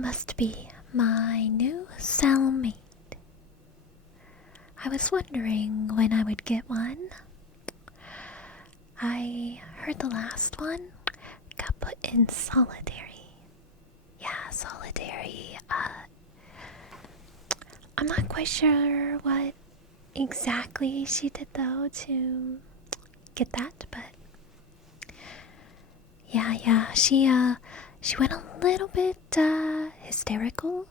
You must be my new cellmate. I was wondering when I would get one. I heard the last one got put in solitary. Yeah, solitary. I'm not quite sure what exactly she did though to get that, but yeah, she went a little bit hysterical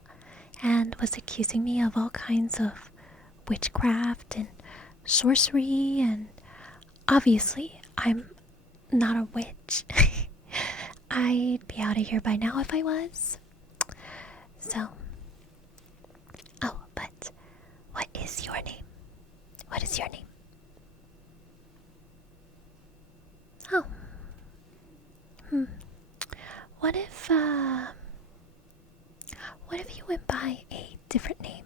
and was accusing me of all kinds of witchcraft and sorcery, and obviously I'm not a witch. I'd be out of here by now if I was. So, oh, but what is your name? What is your name? Oh. What if you went by a different name?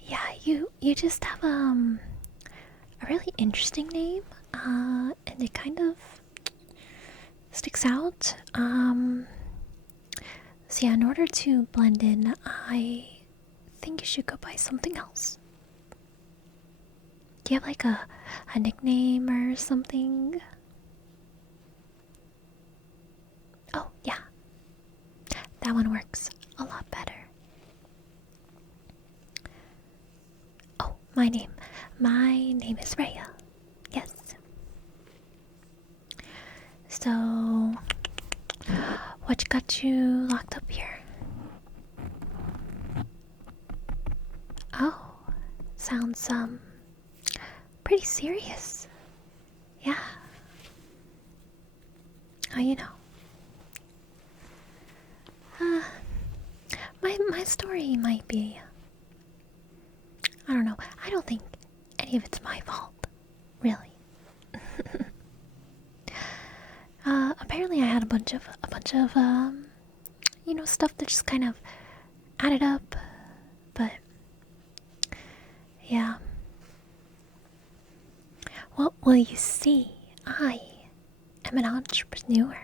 Yeah, you just have a really interesting name, and it kind of sticks out. So yeah, in order to blend in, I think you should go by something else. Do you have like a nickname or something? Oh, yeah. That one works a lot better. Oh, my name. My name is Rhea. Yes. So, what got you locked up here? Oh, sounds, pretty serious. Yeah. Oh, you know. My story might be, I don't know. I don't think any of it's my fault, really. Apparently I had a bunch of stuff that just kind of added up, but yeah. Well, you see, I am an entrepreneur.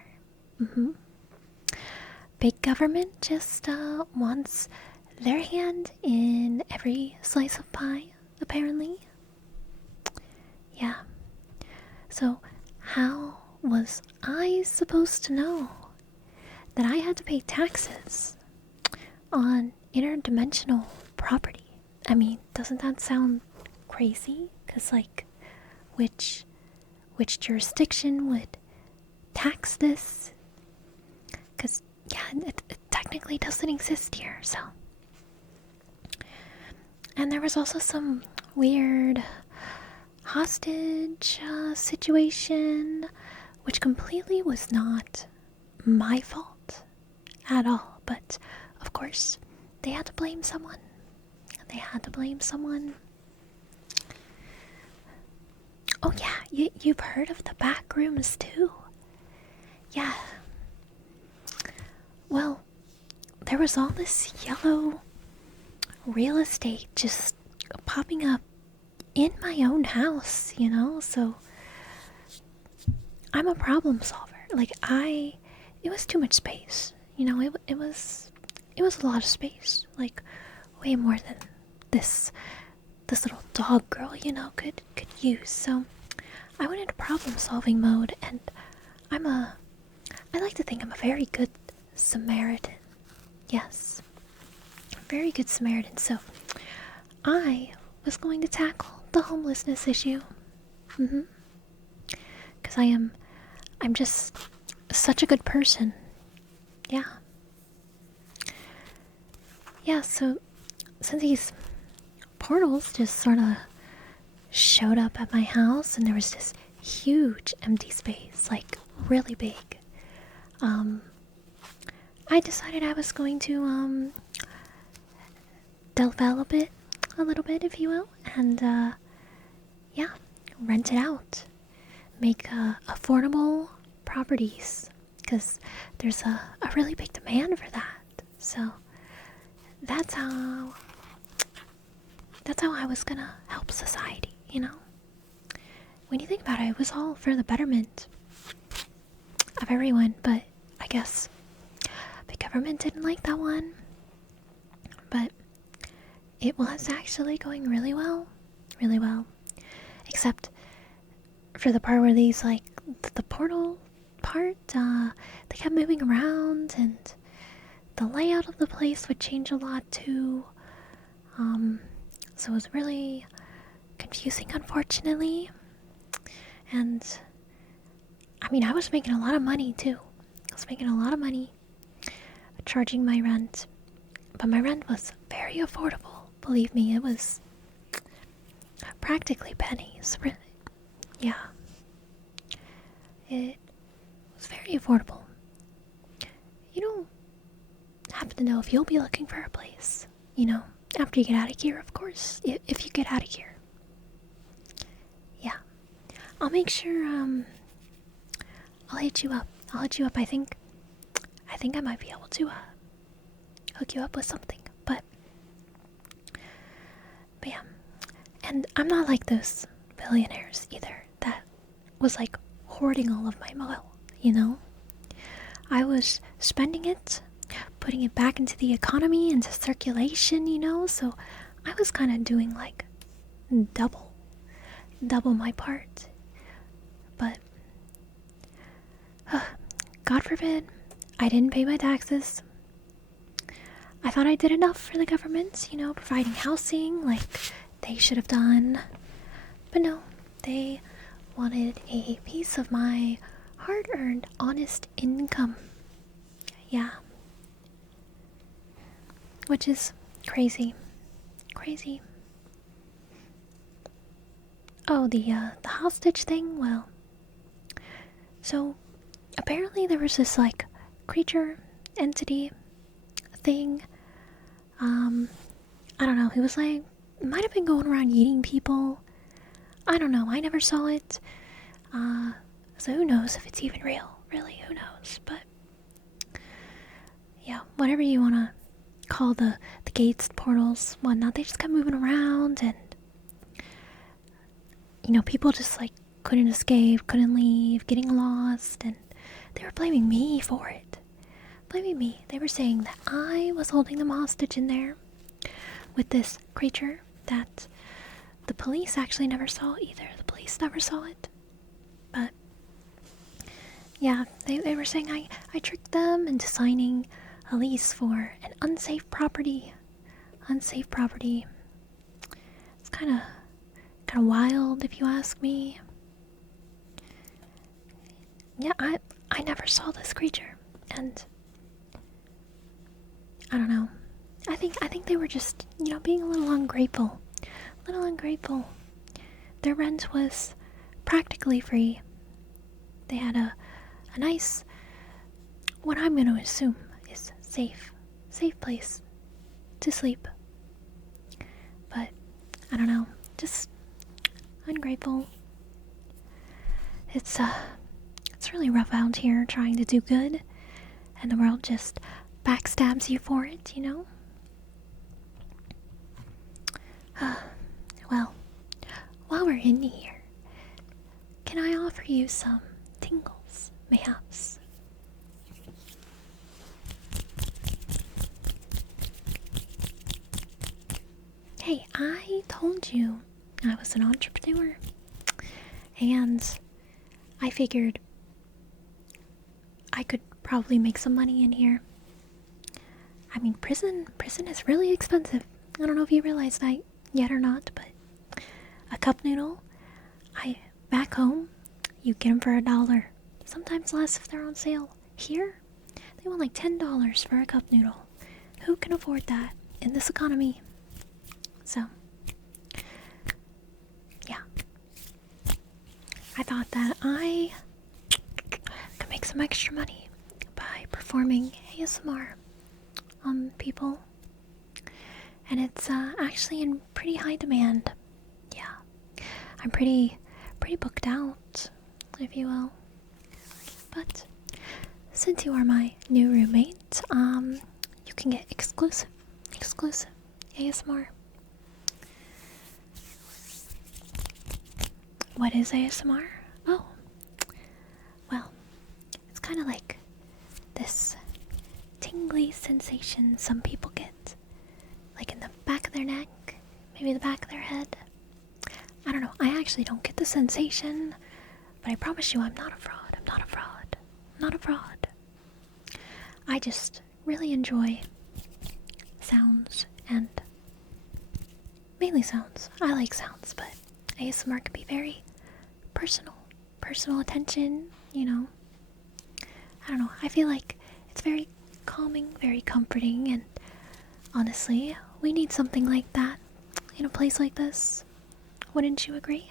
Big government just wants their hand in every slice of pie, apparently. Yeah. So, how was I supposed to know that I had to pay taxes on interdimensional property? I mean, doesn't that sound crazy? 'Cause like, which jurisdiction would tax this? 'Cause yeah, it technically doesn't exist here, so. And there was also some weird hostage situation, which completely was not my fault at all. But, of course, they had to blame someone. Oh yeah, you've heard of the back rooms too? Yeah. Well, there was all this yellow real estate just popping up in my own house, so I'm a problem solver. Like, it was too much space, it was a lot of space, like way more than this little dog girl, could use. So I went into problem solving mode, and I like to think I'm a very good Samaritan. Yes, very good Samaritan. So I was going to tackle the homelessness issue. Because I'm just such a good person. Yeah. Yeah, so since these portals just sort of showed up at my house, and there was this huge empty space, like really big, I decided I was going to develop it a little bit, if you will, and yeah, rent it out, make affordable properties, because there's a really big demand for that. So that's how I was gonna help society, When you think about it, it was all for the betterment of everyone, but I guess the government didn't like that one. But it was actually going really well. Really well. Except for the part where these, like, the portal part, they kept moving around, and the layout of the place would change a lot too. So it was really confusing, unfortunately. And I mean, I was making a lot of money too. I was making a lot of money charging my rent, but my rent was very affordable. Believe me, it was practically pennies. Really. Yeah, it was very affordable. You don't happen to know if you'll be looking for a place, after you get out of here, of course, if you get out of here. Yeah, I'll make sure, I'll hit you up. I think I might be able to, hook you up with something, but yeah. And I'm not like those billionaires either that was like hoarding all of my oil. I was spending it, putting it back into the economy, into circulation, so I was kind of doing like double my part. But God forbid I didn't pay my taxes. I thought I did enough for the government, providing housing like they should have done. But no, they wanted a piece of my hard-earned, honest income. Yeah. Which is crazy. Crazy. Oh, the hostage thing? Well, so apparently there was this, like, creature, entity, thing. I don't know. He was like, might have been going around eating people. I don't know. I never saw it. So who knows if it's even real? Really, who knows? But yeah, whatever you want to call the gates, portals, whatnot, they just kept moving around, and people just like couldn't escape, couldn't leave, getting lost, and they were blaming me for it. Blaming me. They were saying that I was holding them hostage in there with this creature that the police actually never saw either. The police never saw it. But yeah, they were saying I tricked them into signing a lease for an unsafe property. Unsafe property. It's kind of wild, if you ask me. Yeah, I never saw this creature, and I don't know. I think they were just, being a little ungrateful. A little ungrateful. Their rent was practically free. They had a nice, what I'm going to assume is safe place to sleep. But I don't know, just ungrateful. It's really rough out here trying to do good, and the world just backstabs you for it, Well, while we're in here, can I offer you some tingles, mayhaps? Hey, I told you I was an entrepreneur, and I figured I could probably make some money in here. I mean, prison is really expensive. I don't know if you realize that yet or not, but a cup noodle, back home, you get them for $1. Sometimes less if they're on sale. Here, they want like $10 for a cup noodle. Who can afford that in this economy? So, yeah. I thought that I could make some extra money by performing ASMR on people. And it's actually in pretty high demand. Yeah. I'm pretty booked out, if you will. But since you are my new roommate, you can get exclusive ASMR. What is ASMR? Oh, well, it's kind sensation some people get. Like in the back of their neck, maybe the back of their head. I don't know, I actually don't get the sensation, but I promise you I'm not a fraud, I'm not a fraud, I'm not a fraud. I just really enjoy sounds, and mainly sounds. I like sounds, but ASMR can be very personal attention, you know. I don't know, I feel like it's very calming, very comforting, and honestly, we need something like that in a place like this. Wouldn't you agree?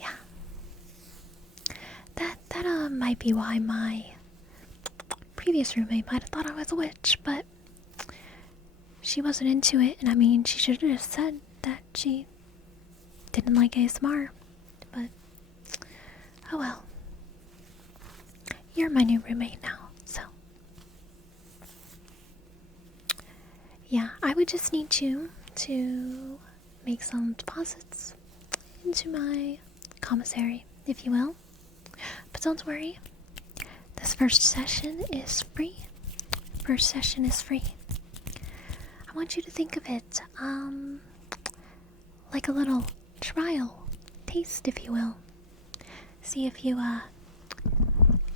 Yeah. That might be why my previous roommate might have thought I was a witch, but she wasn't into it, and I mean, she should have just said that she didn't like ASMR, but oh well. You're my new roommate now, so yeah, I would just need you to make some deposits into my commissary, if you will. But don't worry, this first session is free. First session is free. I want you to think of it, like a little trial, taste, if you will. See if you,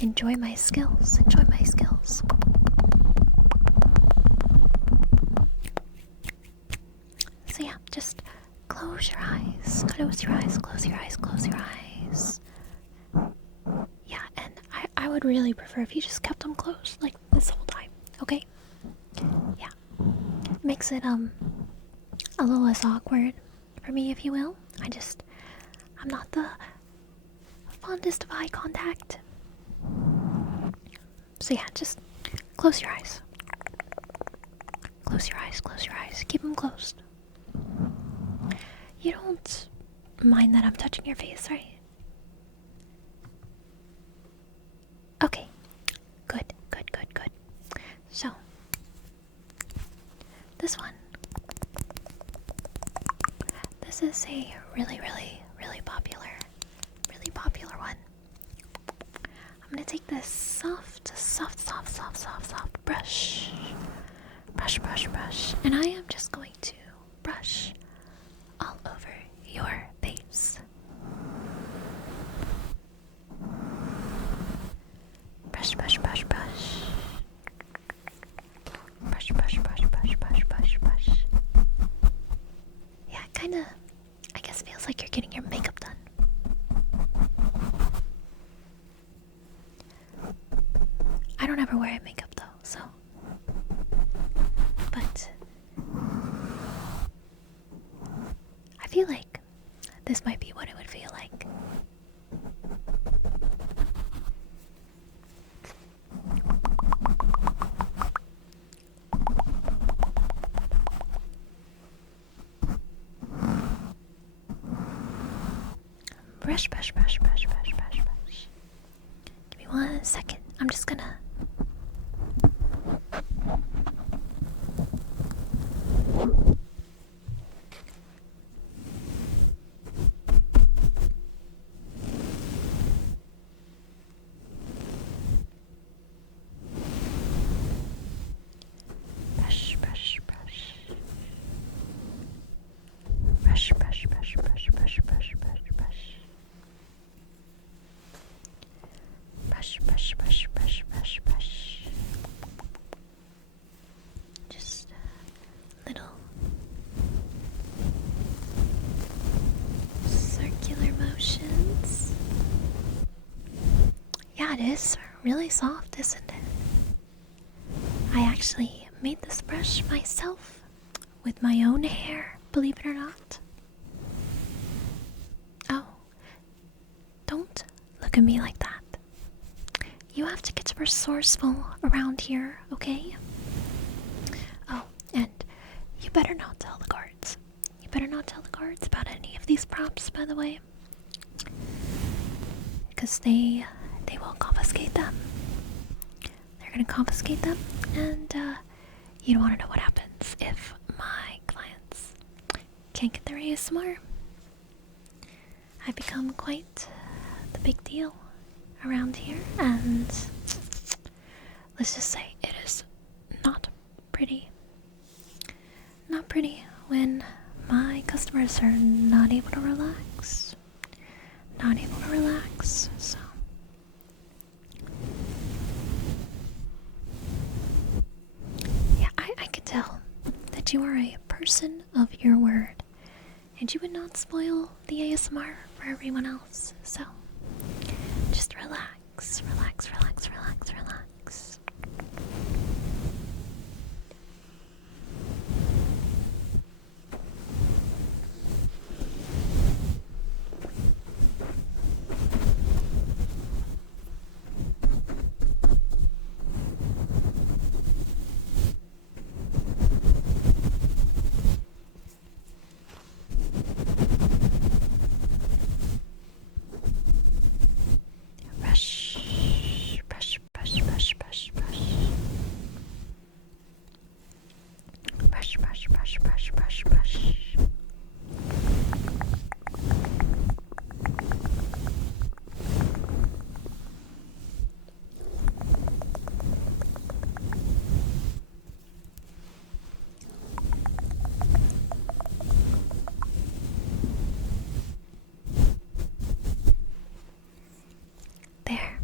enjoy my skills, enjoy my skills. So yeah, just close your eyes, close your eyes, close your eyes, close your eyes. Yeah, and I would really prefer if you just kept them closed, like, this whole time, okay? Yeah. Makes it, a little less awkward for me, if you will. I'm not the fondest of eye contact. So yeah, just close your eyes. Close your eyes, close your eyes. Keep them closed. You don't mind that I'm touching your face, right? Okay. Good, good, good, good. So, this one. This is a really, really, really popular one. I'm gonna take this soft brush. Brush. And I am just going to brush all over your face. Brush. Brush. Yeah, it kinda, I guess, feels like you're getting your makeup done. I don't ever wear makeup though, so. But I feel like this might be what it would feel like. Brush. Give me 1 second. I'm just gonna. Brush. Just little circular motions. Yeah, it is really soft, isn't it? I actually made this brush myself with my own hair, believe it or not. Oh, don't look at me like that. You have to get resourceful around here, okay? Oh, and you better not tell the guards. You better not tell the guards about any of these props, by the way. Because they will confiscate them. They're gonna confiscate them, and you don't want to know what happens if my clients can't get their ASMR. I've become quite the big deal around here, and let's just say it is not pretty. Not pretty when my customers are not able to relax. Not able to relax, so. Yeah, I can tell that you are a person of your word, and you would not spoil the ASMR for everyone else, so just relax, relax, relax, relax, relax. Brush, brush, brush, brush, brush, brush. Brush, brush, brush, brush, brush, brush. There.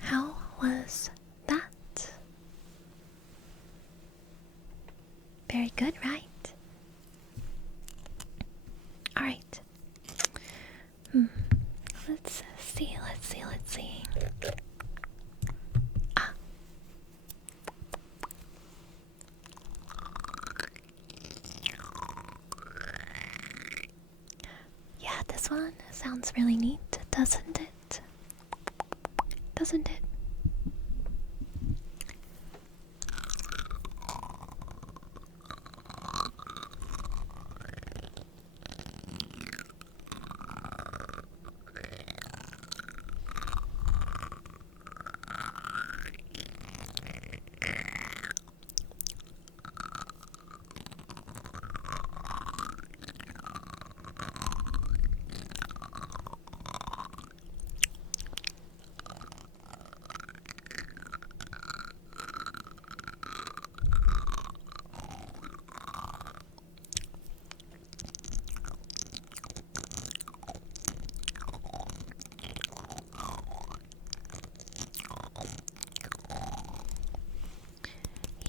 How was that? Very good, right? Alright. Let's see, let's see, let's see. Ah. Yeah, this one sounds really neat, doesn't it? Doesn't it?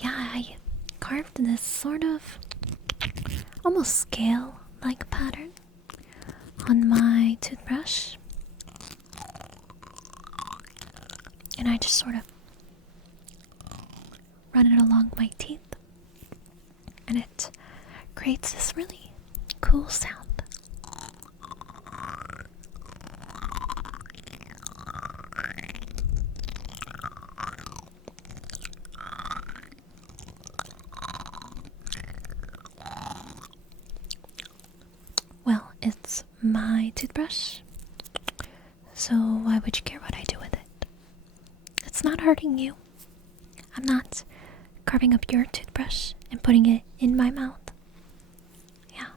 Yeah, I carved this sort of almost scale-like pattern on my toothbrush, and I just sort of run it along my teeth, and it creates this really cool sound. Well, it's my toothbrush, so why would you care what I do with it? It's not hurting you. I'm not carving up your toothbrush and putting it in my mouth. Yeah.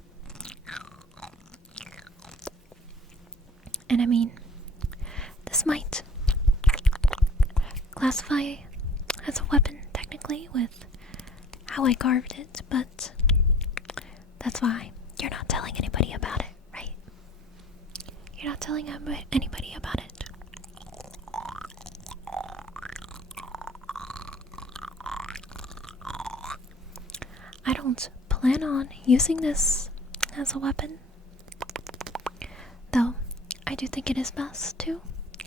And I mean, this might classify as a weapon technically with how I carved it, but that's why you're not telling anybody about it, right? You're not telling anybody about it. I don't plan on using this as a weapon, though I do think it is best to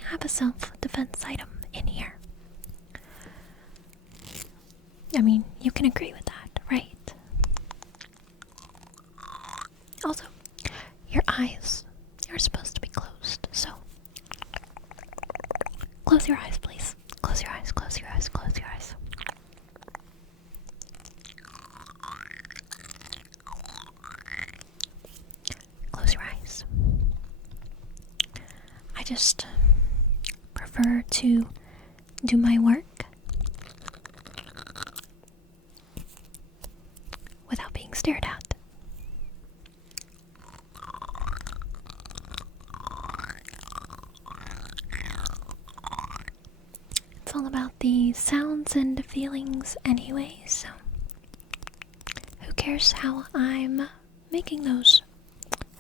have a self-defense item in here. I mean, you can agree with that, right? Also, your eyes are supposed to be closed, so close your eyes, please. Close your eyes, close your eyes, close your eyes. Close your eyes. I just prefer to do my work without being stared at. all about the sounds and feelings anyway, so who cares how I'm making those?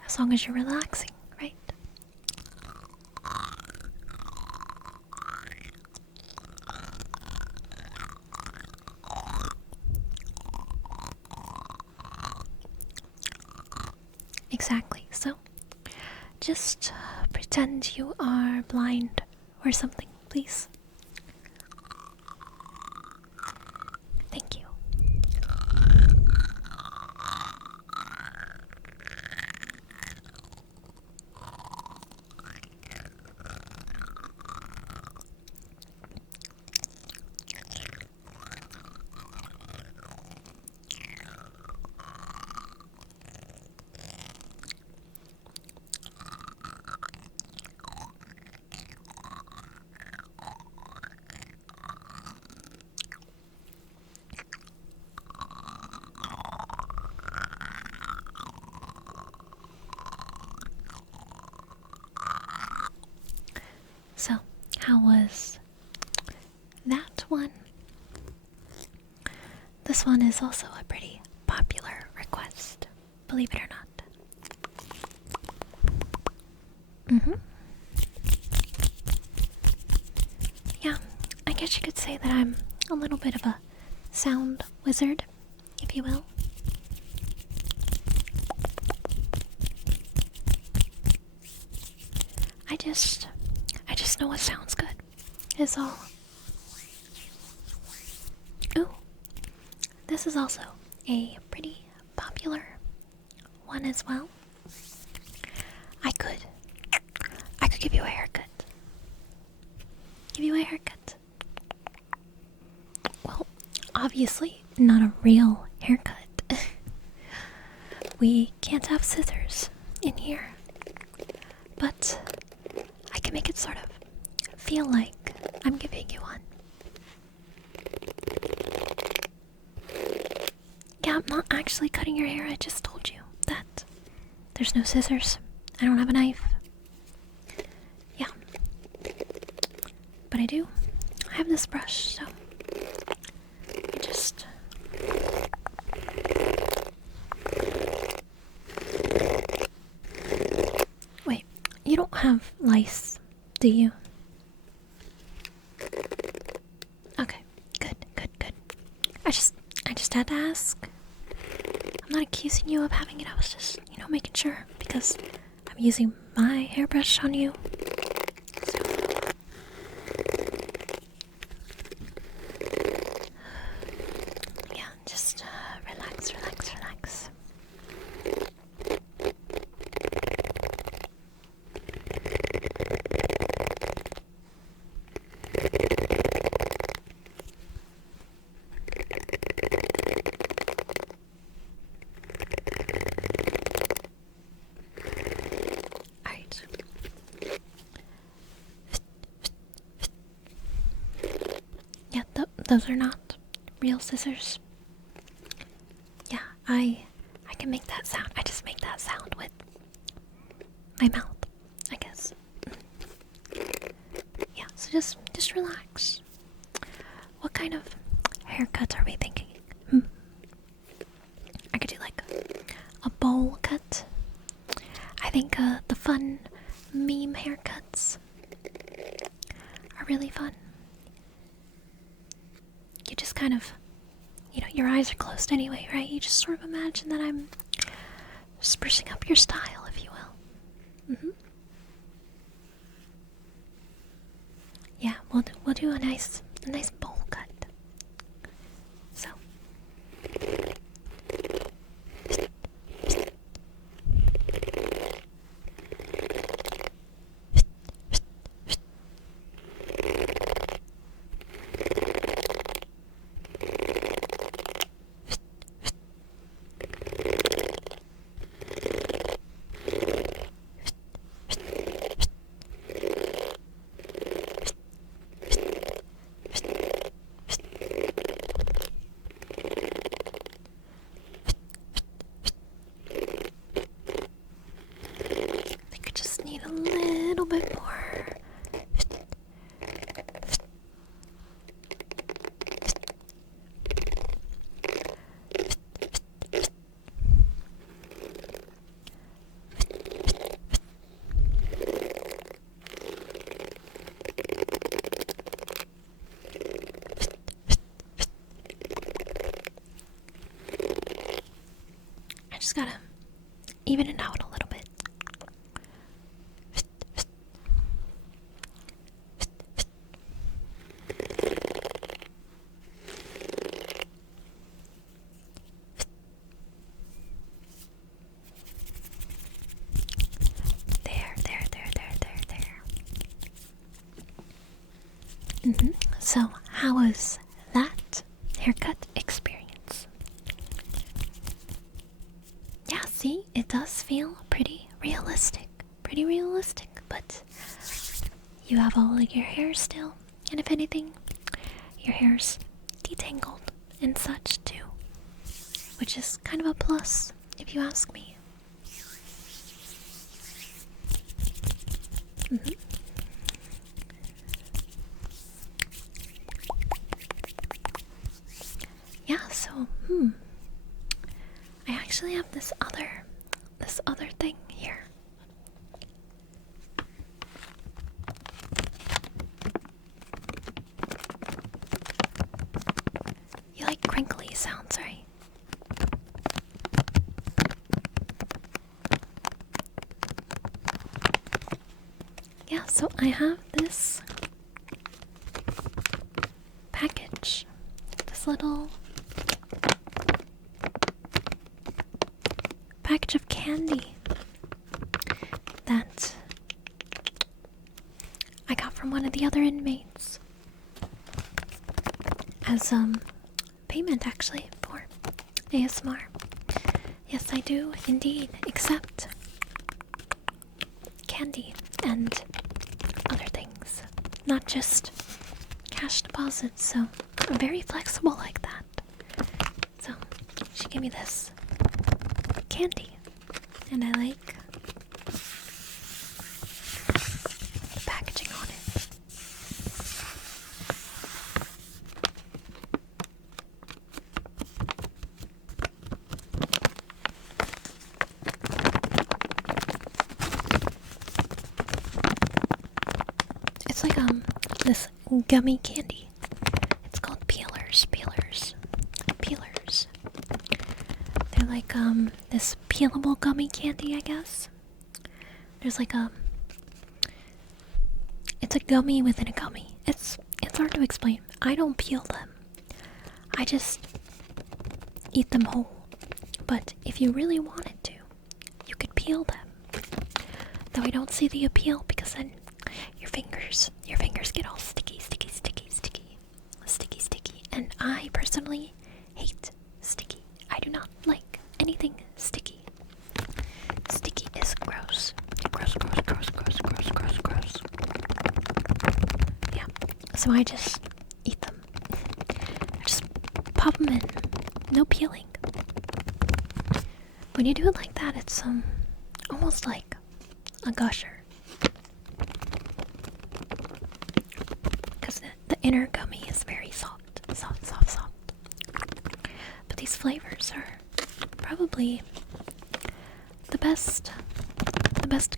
As long as you're relaxing, right? Exactly, so just pretend you are blind or something, please. Thank you. So, how was that one? This one is also a pretty popular request, believe it or not. Yeah, I guess you could say that I'm a little bit of a sound wizard, if you will. I just know what sounds good, is all. Ooh, this is also a pretty popular one as well. I could give you a haircut. Give you a haircut. Well, obviously, not a real haircut. We can't have scissors in here. But I can make it sort of feel like I'm giving you one. Yeah, I'm not actually cutting your hair. I just told you that there's no scissors. I don't have a knife. Yeah. But I do. I have this brush, so I just... Wait, you don't have lice, do you? Okay, good. I just had to ask. I'm not accusing you of having it, I was just, making sure, because I'm using my hairbrush on you. So. Yeah, just relax. Those are not real scissors. Yeah, I can make that sound. I just make that sound with my mouth, I guess. Yeah, so just relax. What kind of haircut are we thinking? I could do like a bowl cut. I think the fun meme haircuts are really fun. You just kind of, your eyes are closed anyway, right? You just sort of imagine that I'm sprucing up your style, if you will. Yeah, we'll do a nice bowl cut. So. Just gotta even it out a little bit. So, how was that haircut experience? Yeah, see, it does feel pretty realistic. But you have all of your hair still, and if anything, your hair's detangled and such too, which is kind of a plus, if you ask me. Yeah, so, I actually have this other thing here. You like crinkly sounds, right? Yeah, so I have this package, this little package of candy that I got from one of the other inmates as payment actually for ASMR. Yes, I do indeed accept candy and other things, not just cash deposits, so I'm very flexible like that. So she gave me this candy, and I like the packaging on it. It's like this gummy candy. It's called peelers. They're like this peelable gummy candy, I guess. There's like it's a gummy within a gummy. It's hard to explain. I don't peel them. I just eat them whole. But if you really wanted to, you could peel them. Though I don't see the appeal because then your fingers get all sticky. And I personally hate sticky. I do not like anything sticky. Sticky is gross. Gross. Yeah. So I just eat them. I just pop them in. No peeling. When you do it like that, it's almost like a gusher. Because the inner gummy is very soft. But these flavors are probably the best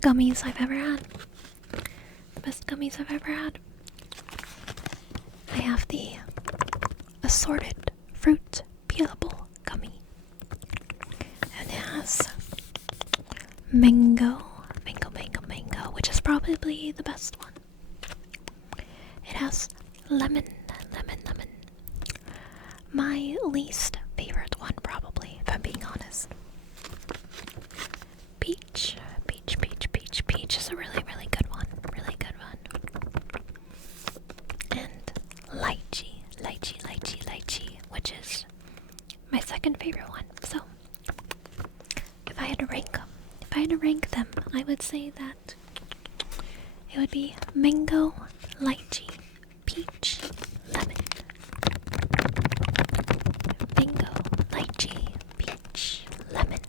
gummies I've ever had. I have the assorted fruit peelable gummy. And it has mango, which is probably the best one. It has lemon. My least favorite one, probably, if I'm being honest. Peach is a really good one. And lychee, which is my second favorite one. So, if I had to rank them, I would say that it would be mango, lychee, peach, lemon. Mango, lychee, peach, lemon.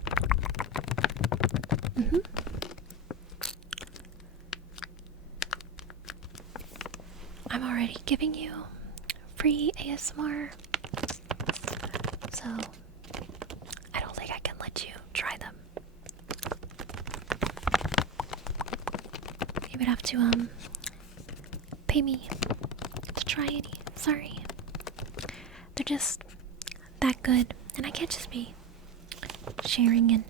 I'm already giving you free ASMR, so I don't think I can let you try them. You would have to pay me to try any. Sorry. They're just that good, and I can't just be sharing and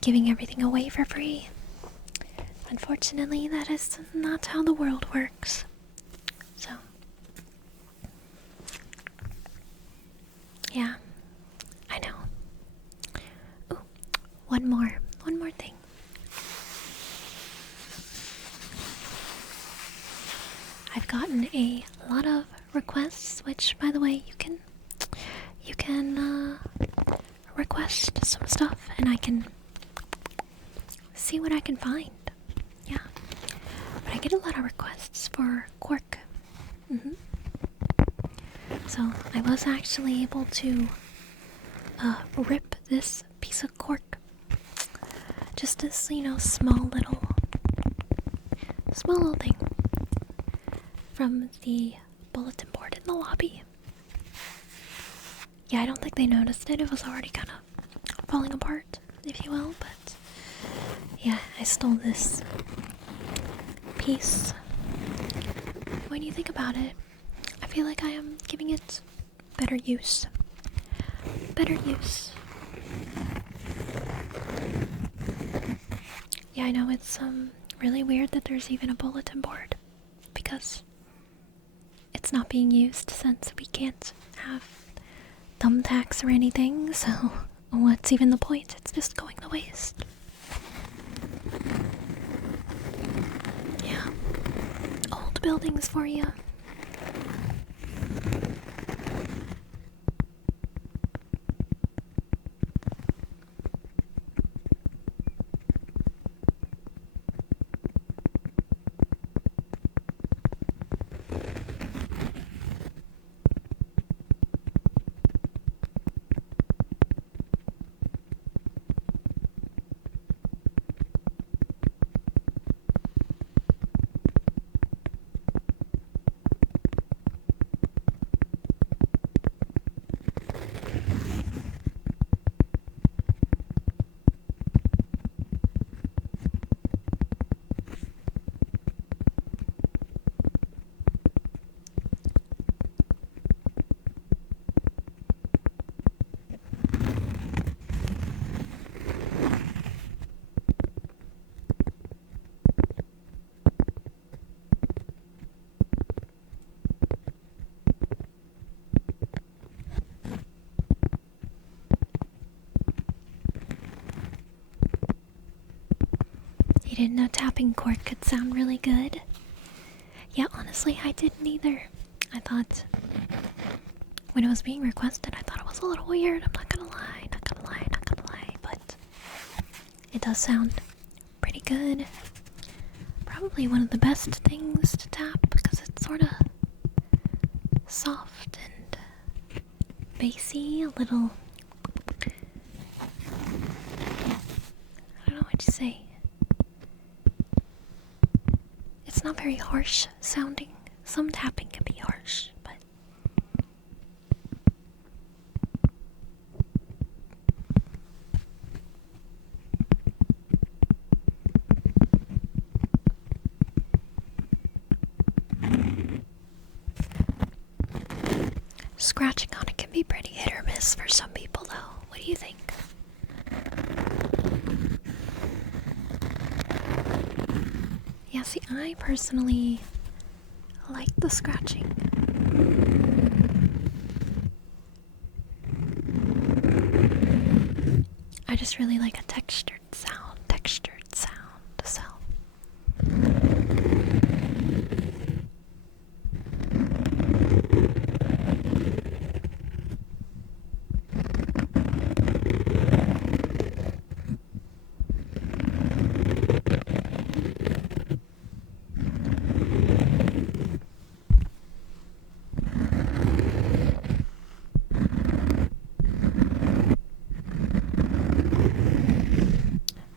giving everything away for free. Unfortunately, that is not how the world works. So, yeah, I know. Ooh, one more thing. I've gotten a lot of requests, which, by the way, you can request some stuff, and I can see what I can find. Yeah, but I get a lot of requests for cork. So I was actually able to rip this piece of cork. Just this, small little thing from the bulletin board in the lobby. Yeah, I don't think they noticed it. It was already kind of falling apart, if you will, but yeah, I stole this piece. When you think about it, I feel like I am giving it better use. Yeah, I know it's really weird that there's even a bulletin board, because it's not being used since we can't have thumbtacks or anything, so what's even the point? It's just going to waste. Yeah. Old buildings for you. You didn't know tapping cork could sound really good? Yeah, honestly, I didn't either. I thought, when it was being requested, I thought it was a little weird. I'm not gonna lie, but it does sound pretty good. Probably one of the best things to tap, because it's sort of soft and bassy, a little, I don't know what you say. It's not very harsh sounding. Some tapping can be harsh, but scratching on it can be pretty hit or miss for some people, though. What do you think? Yeah, see, I personally like the scratching. I just really like a textured sound, so.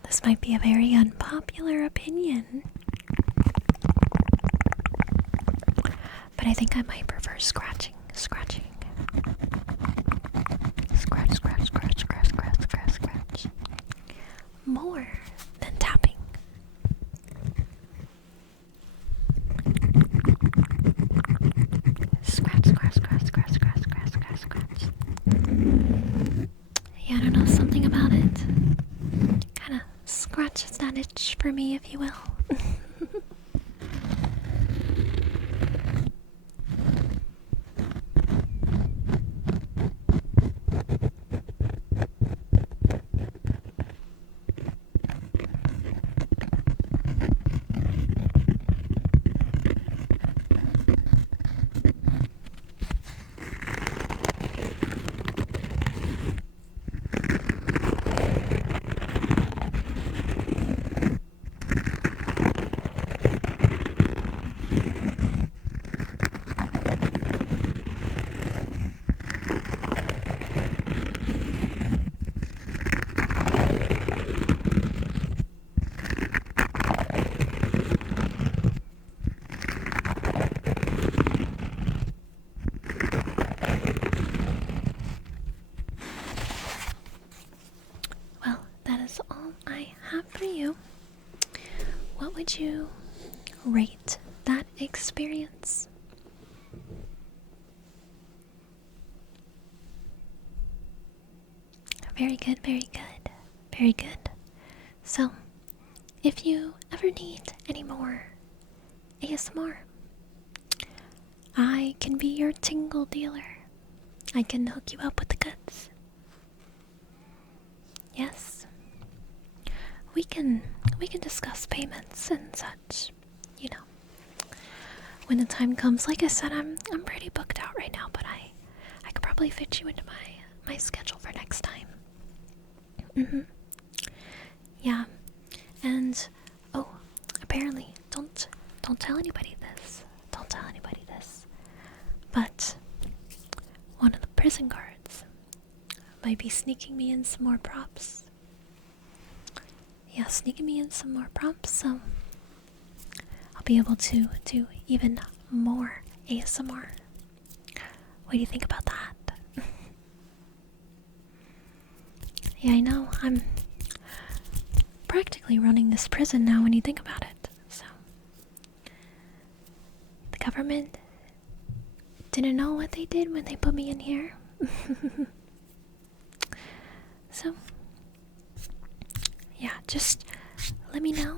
This might be a very unpopular opinion, but I think I might prefer scratching. Scratch, more than tapping. Scratch. Yeah, I don't know, something about it. for me, if you will. Well, that is all I have for you. What would you rate that experience? Very good, very good, very good. So, if you ever need any more ASMR, I can be your tingle dealer. I can hook you up with the goods. Yes. We can discuss payments and such, you know. When the time comes, like I said, I'm pretty booked out right now, but I could probably fit you into my schedule for next time. Yeah. And apparently, don't tell anybody this. Don't tell anybody this. But one of the prison guards might be sneaking me in some more props. Yeah, sneaking me in some more props, so I'll be able to do even more ASMR. What do you think about that? Yeah, I know, I'm practically running this prison now when you think about it, so the government didn't know what they did when they put me in here. So yeah, just let me know.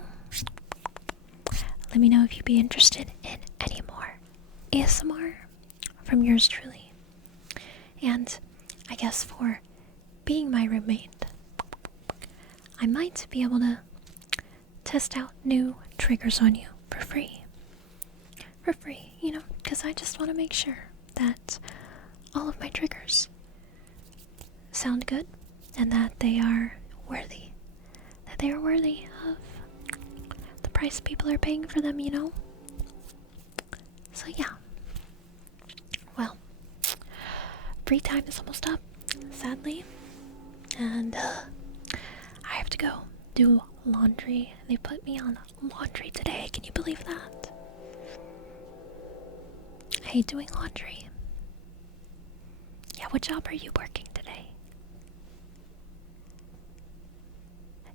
Let me know if you'd be interested in any more ASMR from yours truly. And I guess for being my roommate, I might be able to test out new triggers on you for free. For free, you know, because I just want to make sure that all of my triggers sound good and that they are worthy. That they are worthy of the price people are paying for them, you know? So yeah. Well, free time is almost up, sadly. And I have to go do laundry. They put me on laundry today. Can you believe that? I hate doing laundry. Yeah, what job are you working today?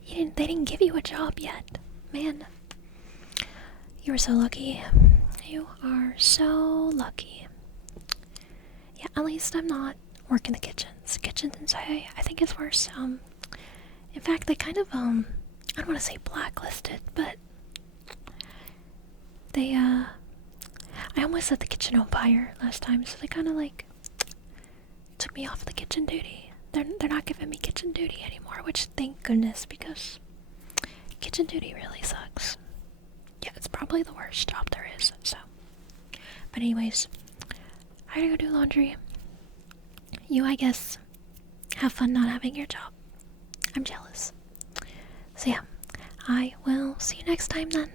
They didn't give you a job yet. Man, you are so lucky. You are so lucky. Yeah, at least I'm not working the kitchens. Kitchens, I think it's worse. In fact, they kind of, I don't want to say blacklisted, but they, I almost set the kitchen on fire last time, so they kind of, like, took me off the kitchen duty. They're not giving me kitchen duty anymore, which thank goodness, because kitchen duty really sucks. Yeah, it's probably the worst job there is, so. But anyways, I gotta go do laundry. You, I guess, have fun not having your job. I'm jealous. So yeah, I will see you next time then.